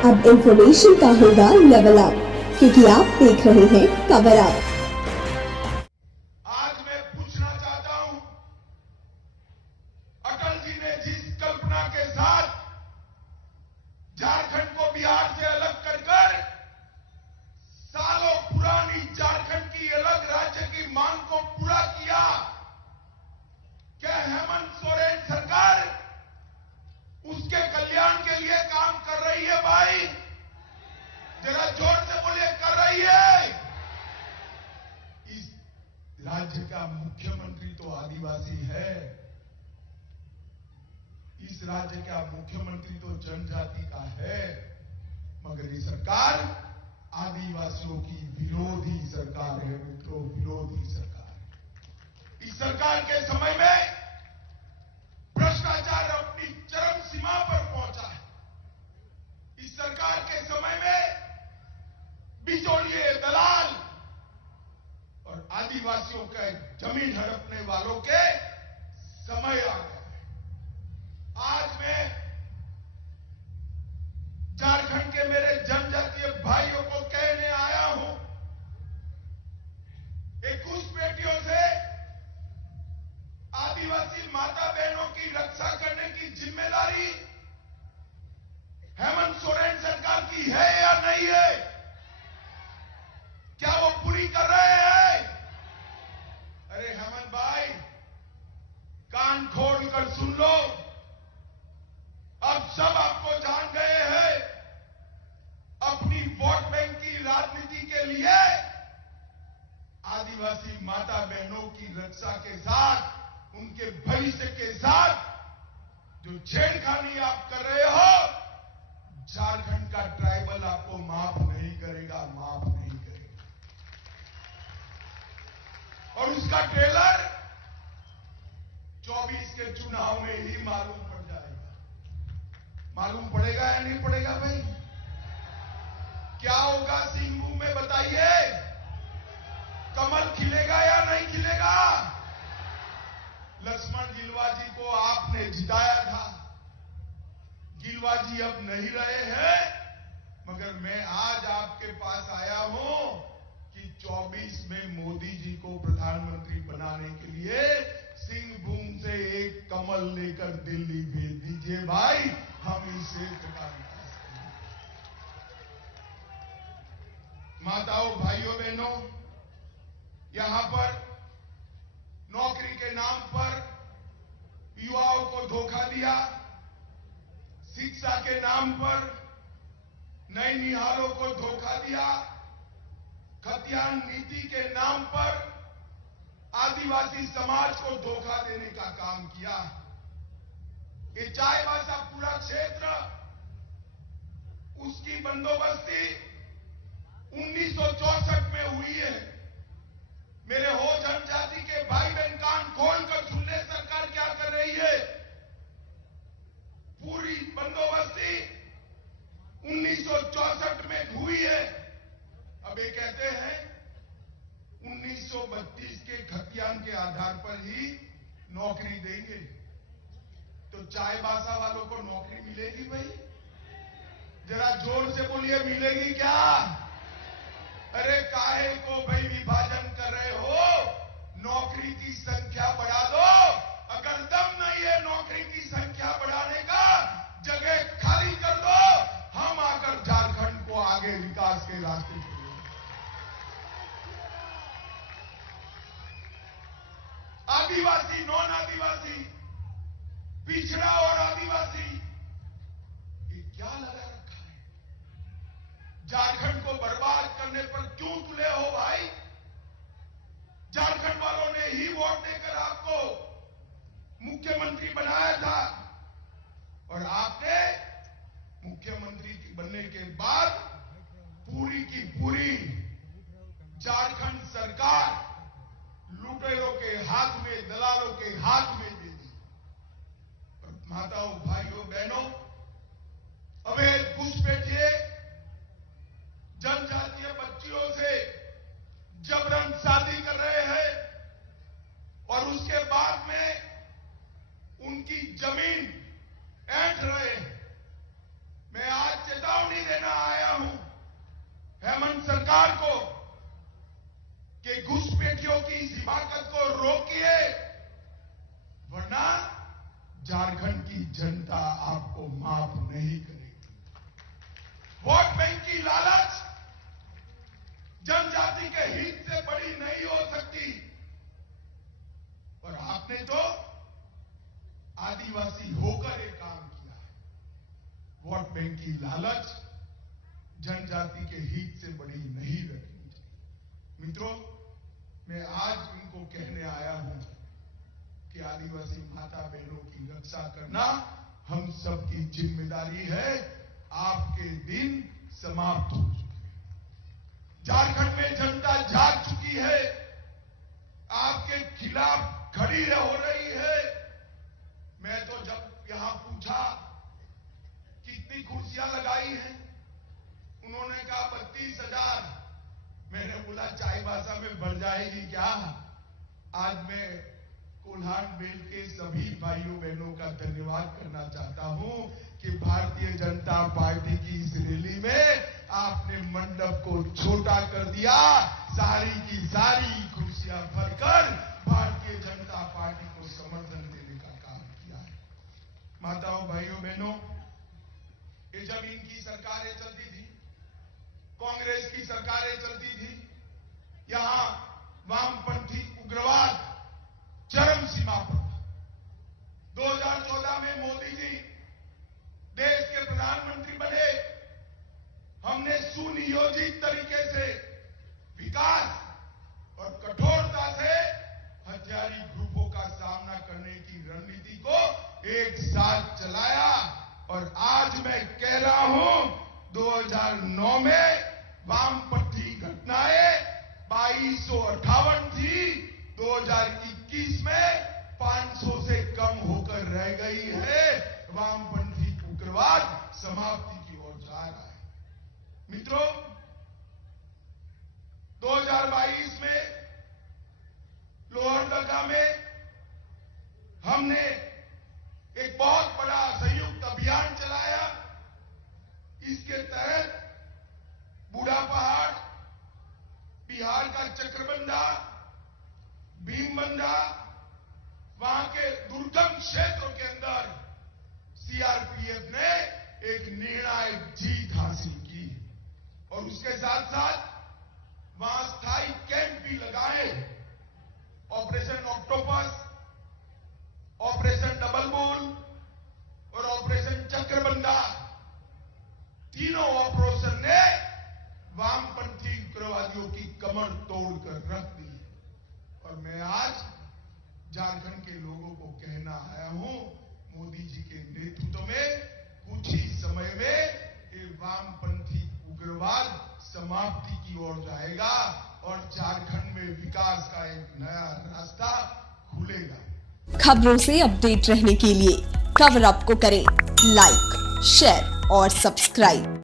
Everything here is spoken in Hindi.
अब इंफॉर्मेशन का होगा लेवल अप, क्योंकि आप देख रहे हैं कवर अप। आज मैं पूछना चाहता हूं, अटल जी ने जिस कल्पना के साथ झारखंड को बिहार से अलग कर सालों पुरानी झारखंड की अलग राज्य की मांग को पूरा किया, क्या हेमंत सोरेन सरकार उसके कल्याण के लिए काम कर रही है? भाई जरा जोर से बोलिए, कर रही है? इस राज्य का मुख्यमंत्री तो आदिवासी है, इस राज्य का मुख्यमंत्री तो जनजाति का है, मगर ये सरकार आदिवासियों की विरोधी सरकार है मित्रों, विरोधी सरकार। इस सरकार के समय में भ्रष्टाचार अपनी चरम सीमा पर पहुंचा है। इस सरकार के समय में बिचौलिए, दलाल और आदिवासियों के जमीन हड़पने वालों के समय आ गया है। आज मैं झारखंड के मेरे जनजातीय भाइयों को कहने आया हूं, एक घुसपैठियों से आदिवासी माता बहनों की रक्षा करने की जिम्मेदारी हेमंत सोरेन सरकार की है या नहीं है? क्या वो पूरी कर रहे हैं? अरे हेमंत भाई, कान खोल कर सुन लो, अब सब आपको जान गए हैं। अपनी वोट बैंक की राजनीति के लिए आदिवासी माता बहनों की रक्षा के साथ, उनके भविष्य के साथ जो छेड़खानी आप कर रहे हो, झारखंड का ट्राइबल आपको माफ नहीं करेगा, माफ नहीं करेगा। और उसका ट्रेलर 24 के चुनाव में ही मालूम पड़ जाएगा। मालूम पड़ेगा या नहीं पड़ेगा भाई? क्या होगा सिंहभूम में बताइए? कमल खिलेगा या नहीं खिलेगा? लक्ष्मण गिलुआ जी को आपने जिताया था, गिलुआ जी अब नहीं रहे हैं, मगर मैं आज आपके पास आया हूं कि 24 में मोदी जी को प्रधानमंत्री बनाने के लिए सिंहभूम से एक कमल लेकर दिल्ली भेज दीजिए भाई, हम इसे जिताएंगे। माताओं, भाइयों, बहनों, यहां पर नौकरी के नाम पर युवाओं को धोखा दिया, शिक्षा के नाम पर नैनिहालों को धोखा दिया, खतियान नीति के नाम पर आदिवासी समाज को धोखा देने का काम किया। ये चाईबासा पूरा क्षेत्र, उसकी बंदोबस्ती 1964 में हुई है। मेरे हो जनजाति के भाई बहन कान खोलकर सुन ले, सरकार क्या कर रही है। पूरी बंदोबस्ती 1964 में हुई है। अब ये कहते हैं 1932 के खतियान के आधार पर ही नौकरी देंगे, तो चाईबासा वालों को नौकरी मिलेगी भाई? जरा जोर से बोलिए, मिलेगी क्या? अरे काहे को भाई विभाजन कर रहे हो? नौकरी की संख्या बढ़ा दो। अगर दम नहीं है नौकरी की संख्या बढ़ाने का, जगह खाली कर दो, हम आकर झारखंड को आगे विकास के रास्ते पर। आदिवासी, नॉन आदिवासी, पिछड़ा और आदिवासी, ये क्या लगा रखा है? झारखंड को बर्बाद करने पर क्यों तुले हो भाई? झारखंड वालों ने ही वोट देकर आपको मुख्यमंत्री बनाया था, और आपने मुख्यमंत्री बनने के बाद पूरी की पूरी झारखंड सरकार लुटेरों के हाथ में, दलालों के हाथ में दे दी। माताओं, भाइयों, बहनों, अवैध घुसपैठिए जनजातीय बच्चियों से जबरन शादी कर रहे हैं और उसके बाद में उनकी जमीन ऐंठ रहे हैं। मैं आज चेतावनी देना रमन सरकार को कि घुसपैठियों की इस हिमाकत को रोकिए, वरना झारखंड की जनता आपको माफ नहीं करेगी। वोट बैंक की लालच जनजाति के हित से बड़ी नहीं हो सकती, और आपने तो आदिवासी होकर एक काम किया है। वोट बैंक की लालच जनजाति के हित से बड़ी नहीं रखनी चाहिए। मित्रों, मैं आज इनको कहने आया हूं कि आदिवासी माता बहनों की रक्षा करना हम सबकी जिम्मेदारी है। आपके दिन समाप्त हो चुके हैं। झारखंड में जनता जाग चुकी है, आपके खिलाफ खड़ी हो रही है। मैं तो जब यहां पूछा कितनी कुर्सियां लगाई हैं, उन्होंने कहा 32,000। मैंने बोला चाईबासा में बढ़ जाएगी क्या? आज मैं कोल्हान बेल्ट के सभी भाइयों बहनों का धन्यवाद करना चाहता हूं कि भारतीय जनता पार्टी की इस रैली में आपने मंडप को छोटा कर दिया, सारी की सारी कुर्सियां भरकर भारतीय जनता पार्टी को समर्थन देने का काम किया है। माताओं, भाइयों, बहनों, ये जब इनकी सरकारें चलती थी, कांग्रेस की सरकारें चलती थी, यहां वामपंथी उग्रवाद चरम सीमा पर था। 2014 में मोदी जी देश के प्रधानमंत्री बने, हमने सुनियोजित तरीके से विकास और कठोरता से हथियारी ग्रुपों का सामना करने की रणनीति को एक साथ चलाया, और आज मैं कह रहा हूं 2009 में वामपंथी घटनाएं 2258 थी, 2021 में 500 से कम होकर रह गई है। वामपंथी उग्रवाद समाप्ति की ओर जा रहा है। मित्रों, 2022 में लोहरदगा में हमने एक बहुत बड़ा संयुक्त अभियान चलाया। इसके तहत बूढ़ा पहाड़, बिहार का चक्रबंधा, भीमबंधा, वहां के दुर्गम क्षेत्रों के अंदर सीआरपीएफ ने एक निर्णायक जीत हासिल की, और उसके साथ साथ वहां स्थायी कैंप भी लगाए। Operation octopus, operation double bull और ऑपरेशन चक्रबंधा, तीनों ऑपरेशन ने वामपंथी उग्रवादियों की कमर तोड़कर रख दी। और मैं आज झारखंड के लोगों को कहना आया हूं, मोदी जी के नेतृत्व में कुछ ही समय में ये वामपंथी उग्रवाद समाप्ति की ओर जाएगा, और झारखंड में विकास का एक नया रास्ता खुलेगा। खबरों से अपडेट रहने के लिए कवर अप को करें लाइक, शेयर और सब्सक्राइब।